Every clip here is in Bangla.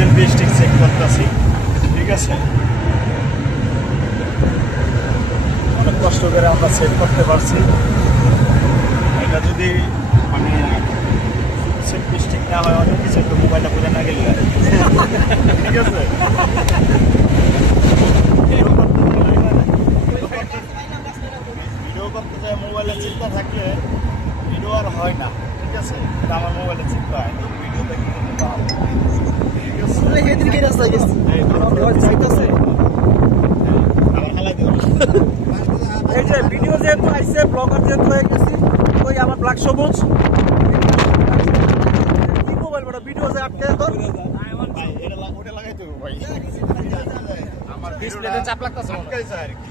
সেলফি স্টিক চেক করতেছি, ঠিক আছে। অনেক কষ্ট করে আমরা সেভ করতে পারছি। এটা যদি মানে সেলফি স্টিক না হয়, অনেক কিছু একটু মোবাইলটা পুরে না গেলে, ঠিক আছে। ভিডিও করতে যায় মোবাইলের চিন্তা থাকলে ভিডিও আর হয় না, ঠিক আছে। এটা আমার মোবাইলের চিন্তা হয়, ভিডিও দেখতে এই যে ভিডিও যেহেতু আইসে, ব্লগার যেহেতু হয়ে গেছি, ওই আমার ব্ল্যাক সবুজ কি মোবাইল বড় ভিডিও যে আটকে তোর ওটা লাগাইতে হবে ভাই। আমার ডিসপ্লেতে চাপ লাগতেছে মনে হয়। আর কি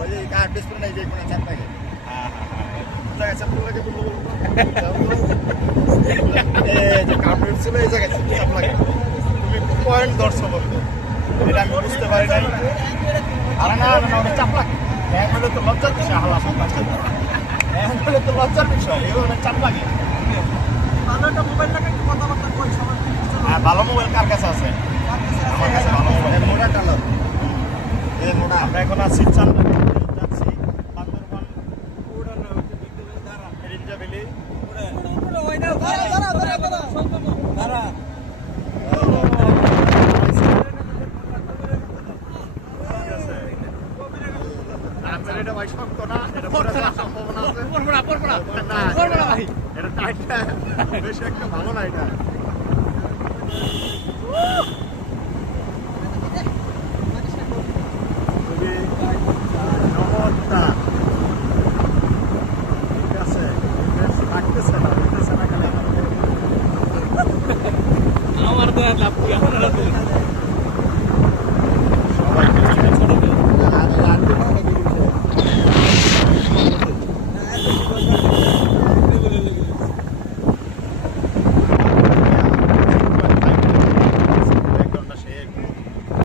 ওই যে কার ডিসপ্লে নাই, যে কোনো চাপ লাগে। হ্যাঁ জায়গা চাপ লাগে তো এই যে কার্পেট ছিল, এই জায়গায় চাপ লাগে। তুমি পয়েন্ট ধরছো বলতো, এটা আমি বুঝতে পারি নাই। আর না না ওটা চাপ লাগে, এখন হলে তো লজ্জার বিষয়। হালা এখন হলে তো লজ্জার বিষয়, এভাবে চাপ লাগে। ভালো একটা মোবাইল লাগে, একটু কথাবার্তা কই সবার। হ্যাঁ, ভালো মোবাইল কার কাছে আছে? আমার কাছে ভালো মোবাইল। মোটা কালার, এই মোটা। আমরা এখন আছি চান্দানি, যাচ্ছি বান্দরবান রিঞ্জা ভ্যালি। এটা ভাই শক্ত না, এটা পরে যাওয়ার সম্ভাবনা আছে। না ভাই, এটা টাইটটা বেশি একটা ভালো না। এটা খুবই চমৎকার, ঠিক আছে। থাকতেছে না, উঠতেছে না, আমার তো লাভ কি, আমার